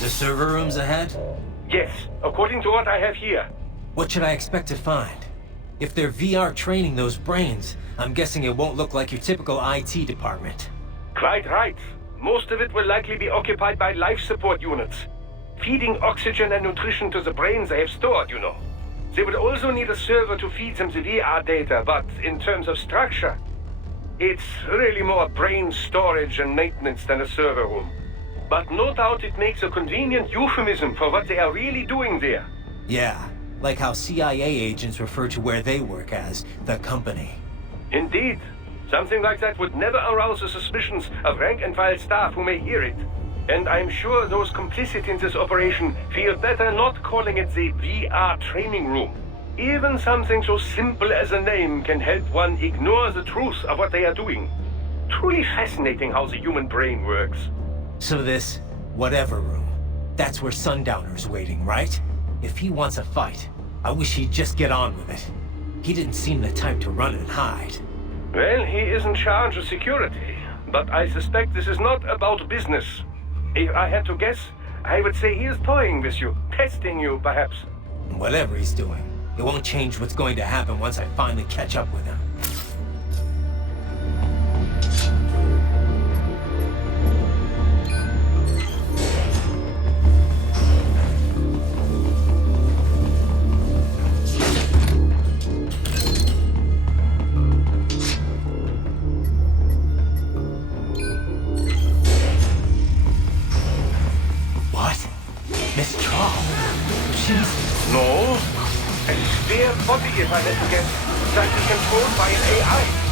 The server room's ahead? Yes, according to what I have here. What should I expect to find? If they're VR training those brains, I'm guessing it won't look like your typical IT department. Quite right. Most of it will likely be occupied by life support units. Feeding oxygen and nutrition to the brains they have stored, you know. They will also need a server to feed them the VR data, but in terms of structure, it's really more brain storage and maintenance than a server room. But no doubt it makes a convenient euphemism for what they are really doing there. Yeah, like how CIA agents refer to where they work as the company. Indeed. Something like that would never arouse the suspicions of rank-and-file staff who may hear it. And I'm sure those complicit in this operation feel better not calling it the VR training room. Even something so simple as a name can help one ignore the truth of what they are doing. Truly fascinating how the human brain works. So this, whatever room, that's where Sundowner's waiting, right? If he wants a fight, I wish he'd just get on with it. He didn't seem the type to run and hide. Well, he is in charge of security, but I suspect this is not about business. If I had to guess, I would say he is toying with you, testing you, perhaps. Whatever he's doing, it won't change what's going to happen once I finally catch up with him. No. A spare body, if I had to guess, that is controlled by an AI.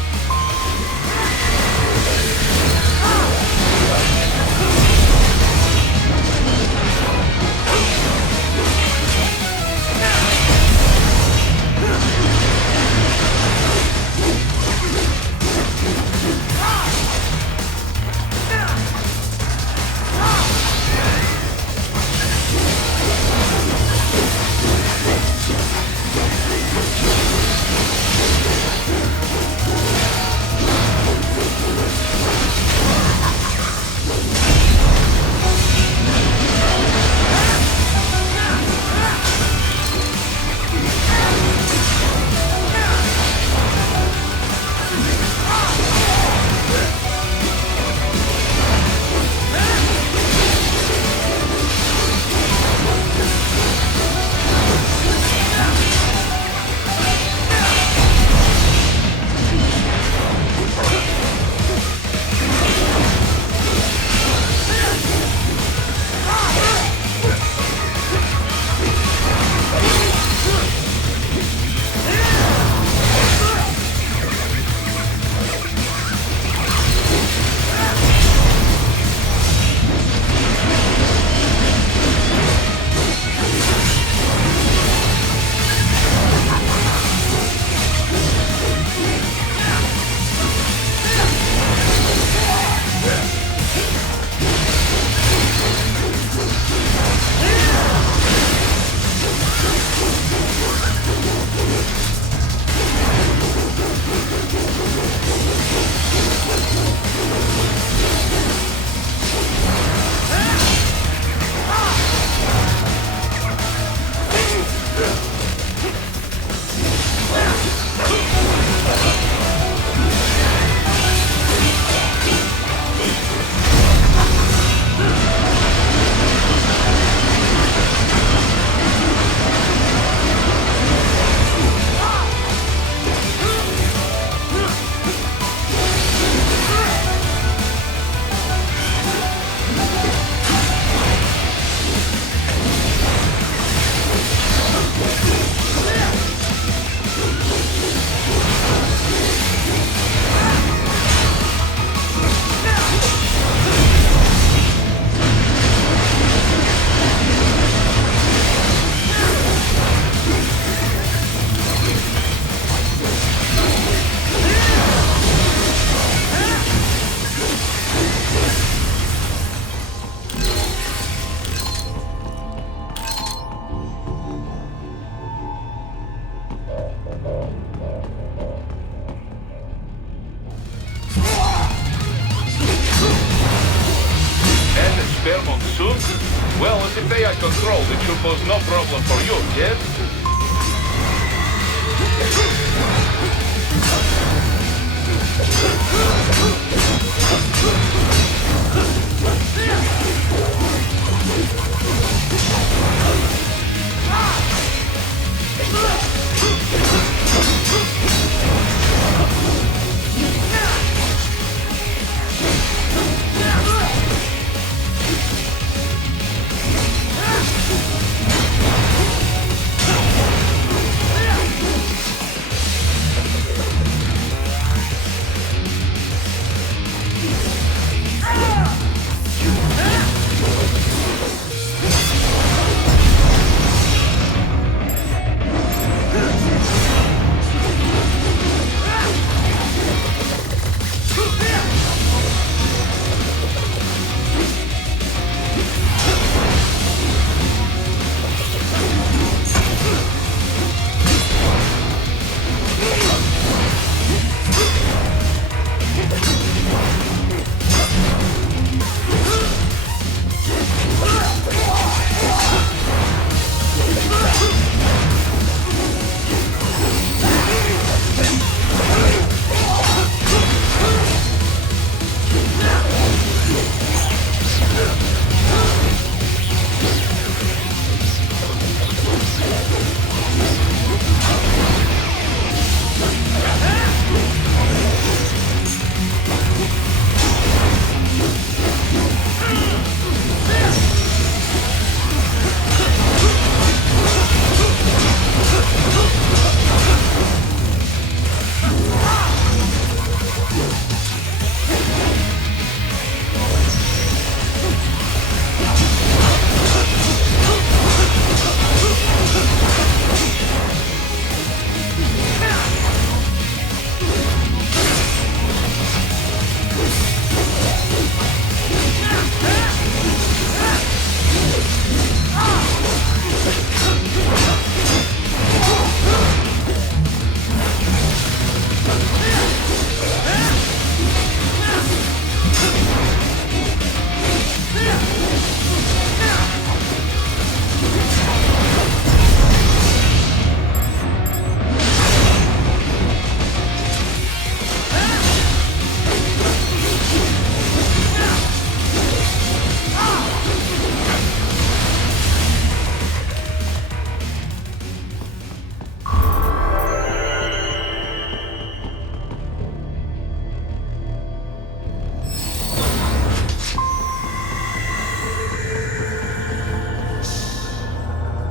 Well, with the AI controlled, it should pose no problem for you, yes?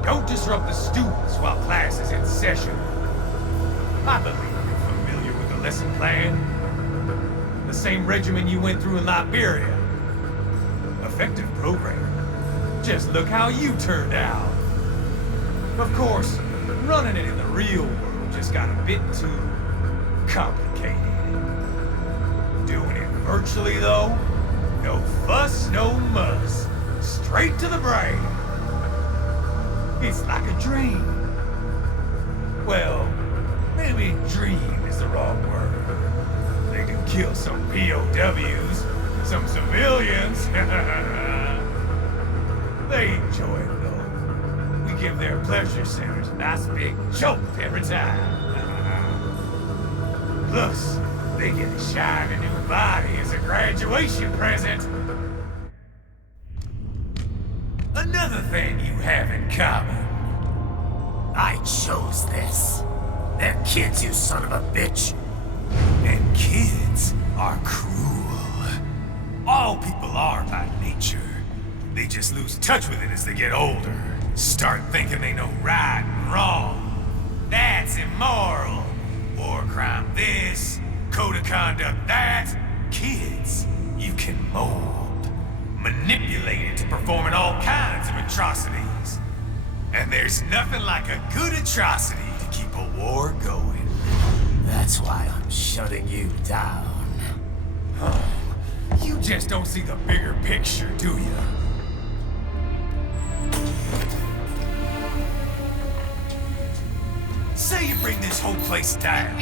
Don't disrupt the students while class is in session. I believe you're familiar with the lesson plan. The same regimen you went through in Liberia. Effective program. Just look how you turned out. Of course, running it in the real world just got a bit too complicated. Doing it virtually, though, no fuss, no muss. Straight to the brain. It's like a dream. Well, maybe dream is the wrong word. They can kill some POWs, some civilians. They enjoy it, though. We give their pleasure centers a nice big jolt every time. Plus, they get to shine a new body as a graduation present. Another thing you have in common. I chose this. They're kids, you son of a bitch. And kids are cruel. All people are by nature. They just lose touch with it as they get older. Start thinking they know right and wrong. That's immoral. War crime this, code of conduct that. Kids, you can mold, manipulate into performing all kinds of atrocities. And there's nothing like a good atrocity to keep a war going. That's why I'm shutting you down. You just don't see the bigger picture, do you? Say you bring this whole place down.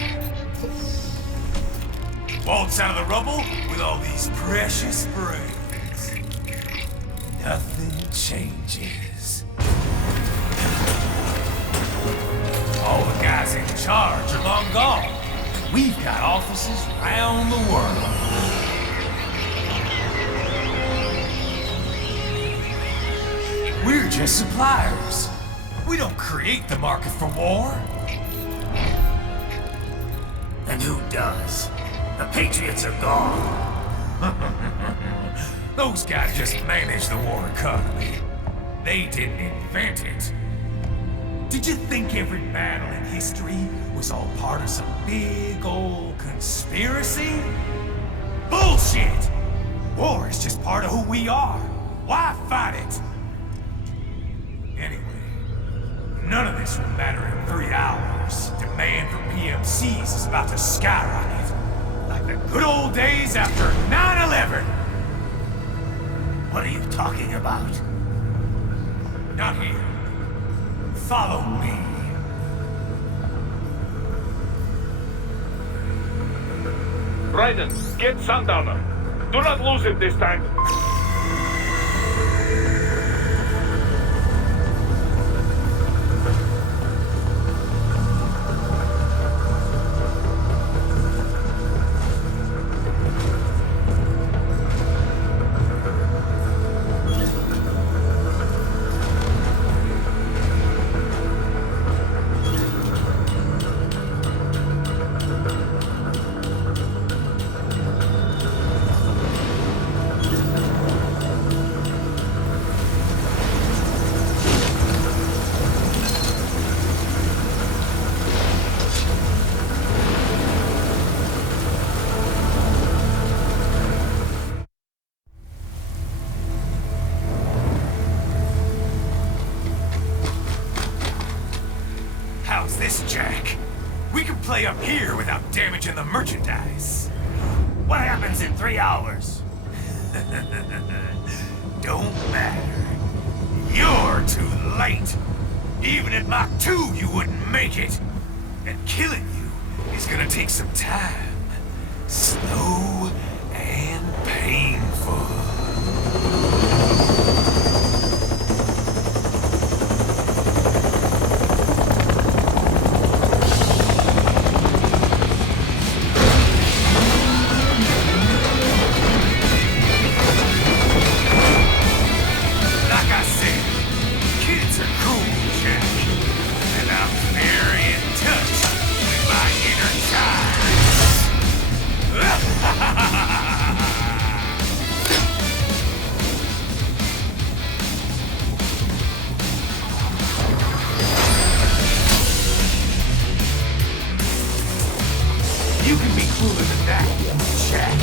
Waltz out of the rubble with all these precious brains. nothing changes. All the guys in charge are long gone. We've got offices around the world. We're just suppliers. We don't create the market for war. And who does? The Patriots are gone. Those guys just manage the war economy. They didn't invent it. Did you think every battle in history was all part of some big old conspiracy? Bullshit! War is just part of who we are. Why fight it? Anyway, none of this will matter in 3 hours. Demand for PMCs is about to skyrocket. Like the good old days after 9/11. What are you talking about? Not here. Follow me. Raiden, get Sundowner. Do not lose him this time. How's this, Jack? We can play up here without damaging the merchandise. What happens in 3 hours? Don't matter. You're too late. Even at Mach 2, you wouldn't make it. And killing you is gonna take some time. Slow and painful. You can be cooler than that, Jack.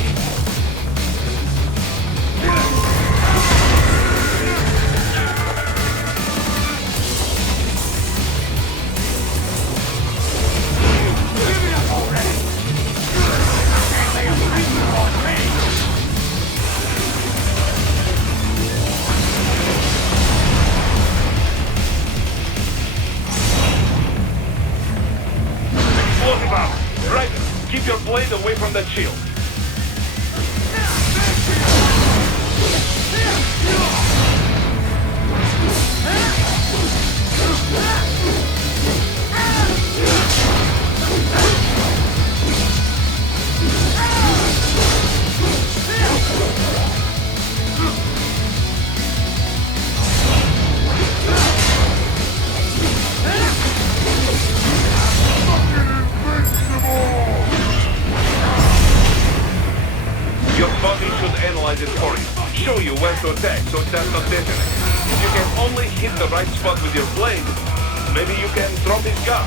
Give it up already! Can't lay a finger on me! Explosive armor. Raiden, keep your blade away from that shield. Your body should analyze it for you. Show you when to attack so it does not detonate. If you can only hit the right spot with your blade, maybe you can drop his gun.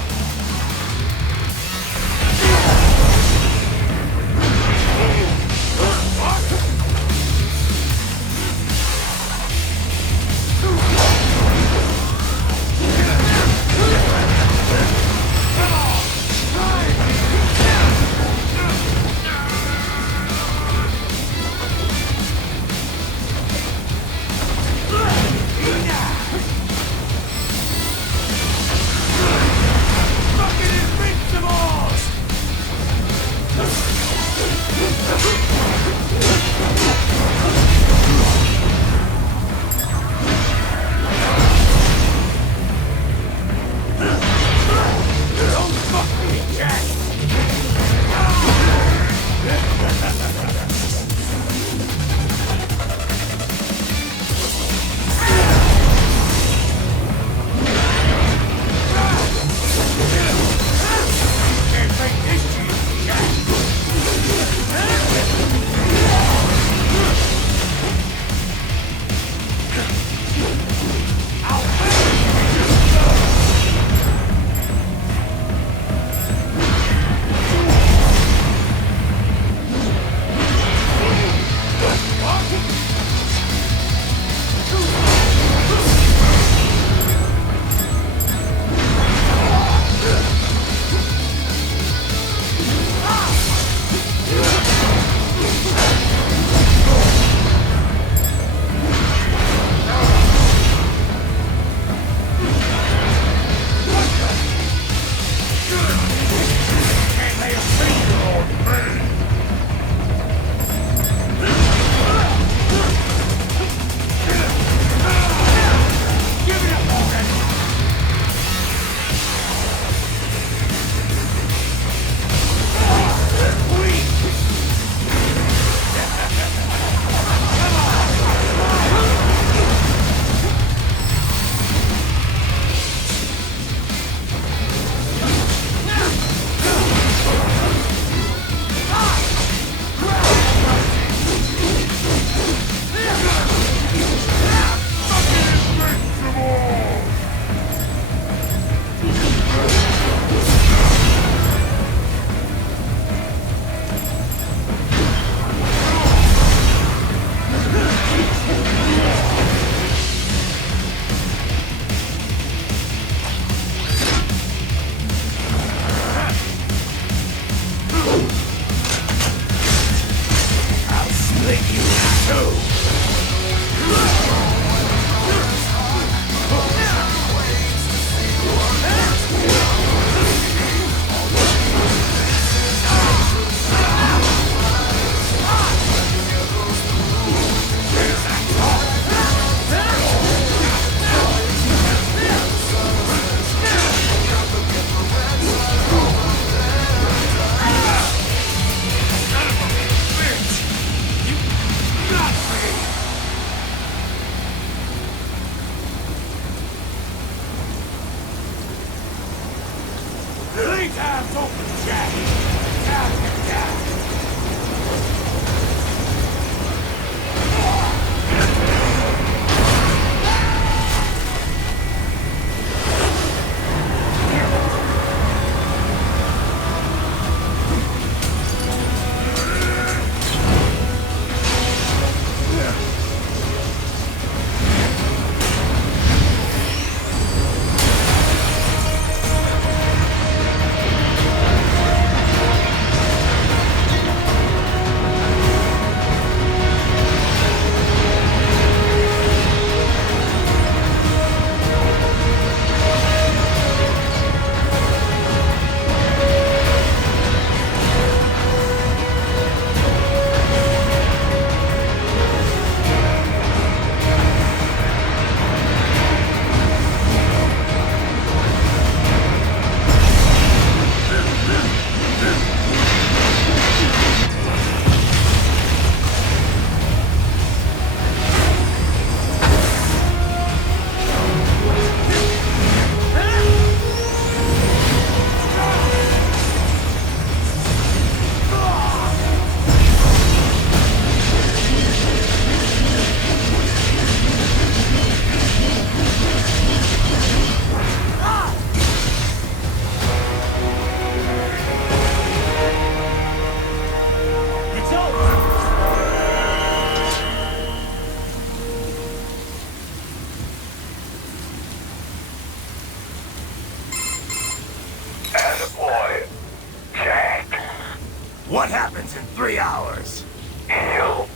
What happens in 3 hours? He'll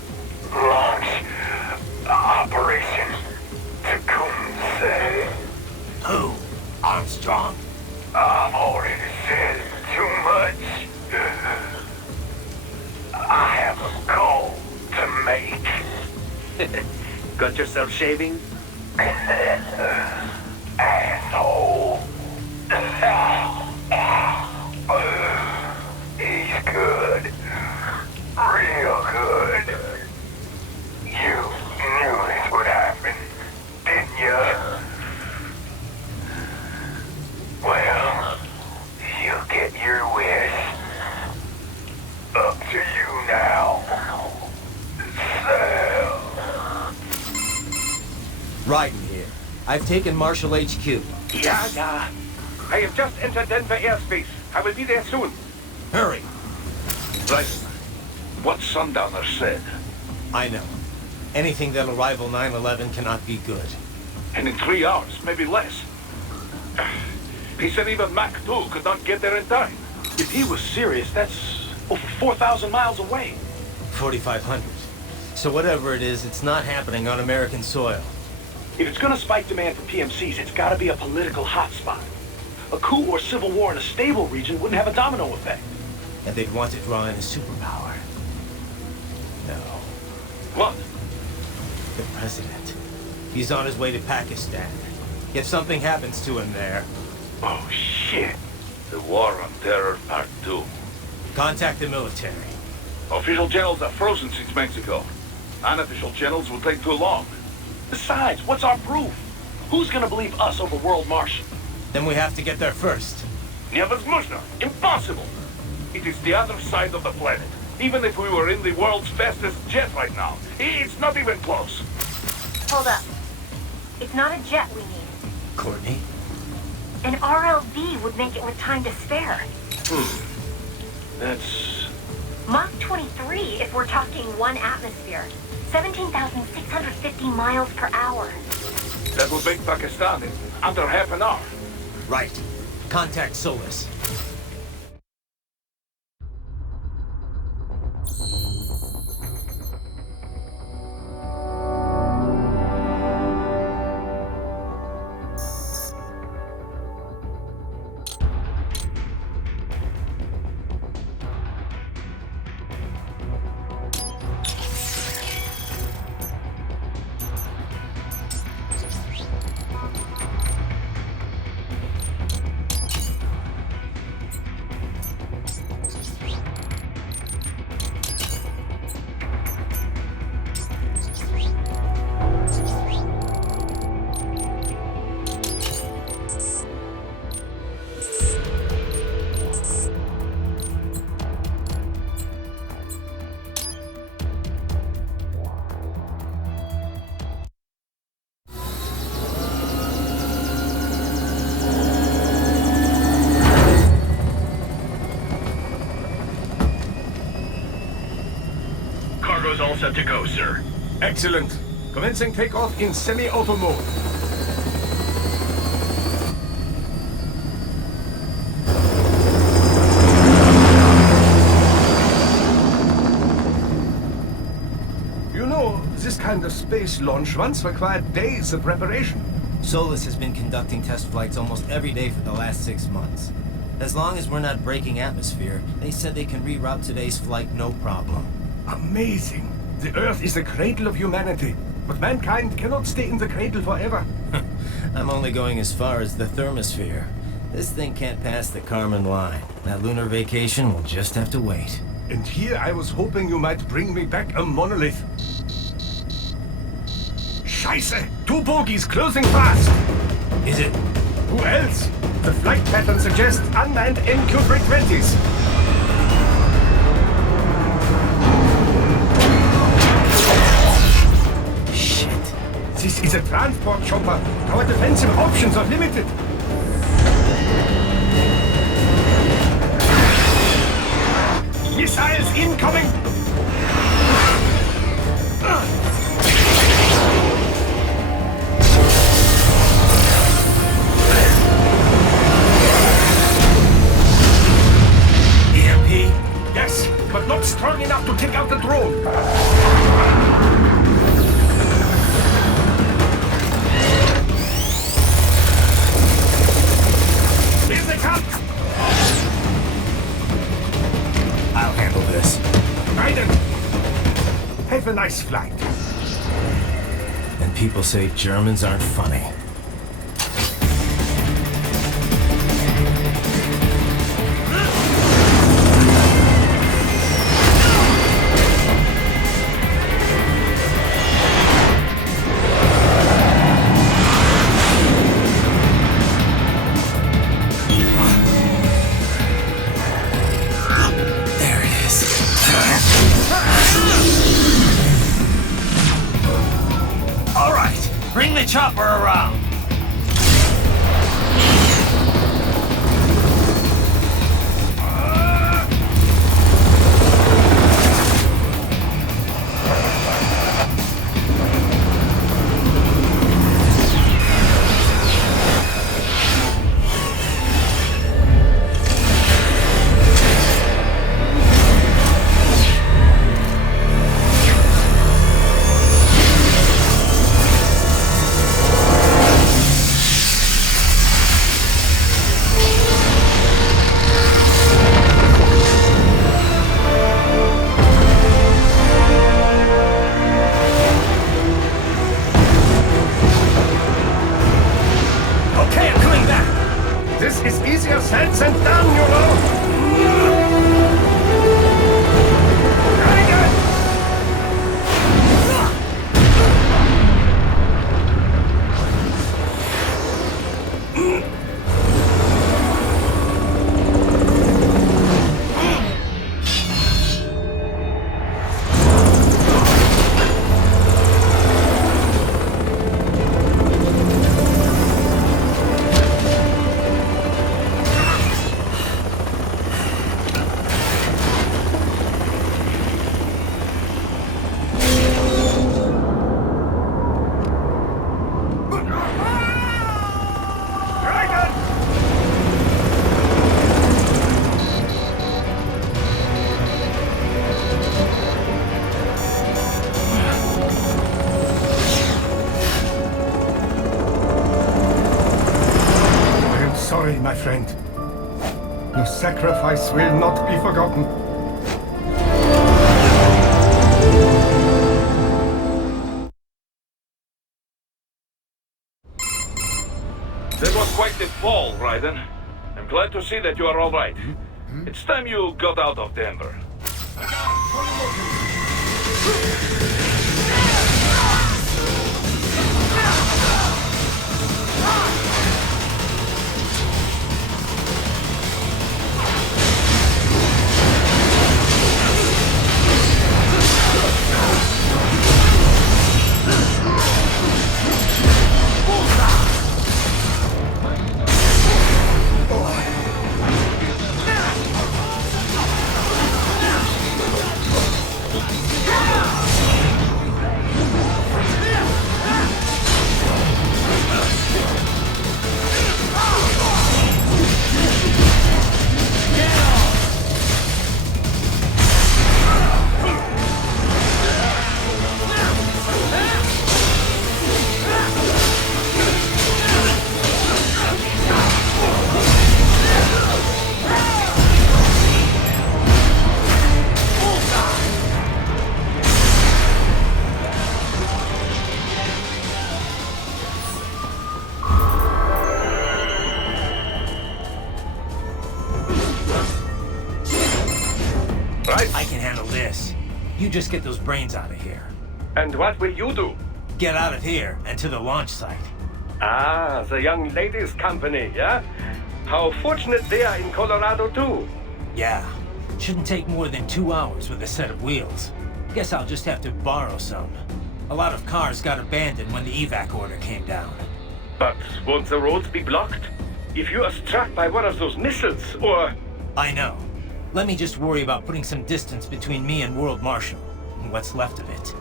launch Operation Tecumseh. Who? Armstrong? I've already said too much. I have a call to make. Got yourself shaving? Asshole. He's good. Real good. You knew this would happen, didn't you? Well, you'll get your wish. Up to you now. Sam. Ryden here. I've taken Marshall HQ. Yeah. I have just entered Denver airspace. I will be there soon. Hurry. Right. What Sundowner said. I know. Anything that'll rival 9/11 cannot be good. And in 3 hours, maybe less. He said even Mach 2 could not get there in time. If he was serious, that's over 4,000 miles away. 4,500. So whatever it is, it's not happening on American soil. If it's gonna spike demand for PMCs, it's gotta be a political hotspot. A coup or civil war in a stable region wouldn't have a domino effect. And they'd want it raw in a superpower. No. What? The president. He's on his way to Pakistan. If something happens to him there, Oh, shit. The War on Terror Part 2. contact the military. Official channels are frozen since Mexico. Unofficial channels will take too long. Besides, what's our proof? Who's gonna believe us over World Marshal? Then we have to get there first. Невозможно. Impossible. It is the other side of the planet. Even if we were in the world's fastest jet right now, it's not even close. Hold up. It's not a jet we need. Courtney? An RLV would make it with time to spare. That's... Mach 23 if we're talking 1 atmosphere. 17,650 miles per hour. That will make Pakistan in under half an hour. Right. Contact Solus. Cargo's all set to go, sir. Excellent. Commencing takeoff in semi-auto mode. You know, this kind of space launch once required days of preparation. Solus has been conducting test flights almost every day for the last 6 months. As long as we're not breaking atmosphere, they said they can reroute today's flight no problem. Amazing. The Earth is the cradle of humanity, but mankind cannot stay in the cradle forever. I'm only going as far as the thermosphere. This thing can't pass the Karman line. That lunar vacation will just have to wait. And here I was hoping you might bring me back a monolith. Scheiße! 2 bogies closing fast! Is it? Who else? The flight pattern suggests unmanned MQ-320s. Shit. This is a transport chopper. Our defensive options are limited. Missiles incoming! EMP? Yes, but not strong enough to take out the drone. Here they come! I'll handle this. Raiden! Have a nice flight. And people say Germans aren't funny. There it is. All right, bring the chopper around. Okay, I'm coming back. This is easier said than done, you know. Raiden! Raiden! I am sorry, my friend. Your sacrifice will not be forgotten. That was quite the fall, Raiden. I'm glad to see that you are all right. It's time you got out of Denver. this. You just get those brains out of here. And what will you do? Get out of here and to the launch site. Ah, the young ladies' company, yeah? How fortunate they are in Colorado, too. Yeah. Shouldn't take more than 2 hours with a set of wheels. Guess I'll just have to borrow some. A lot of cars got abandoned when the evac order came down. But won't the roads be blocked? If you are struck by one of those missiles, or... I know. Let me just worry about putting some distance between me and World Marshal, and what's left of it.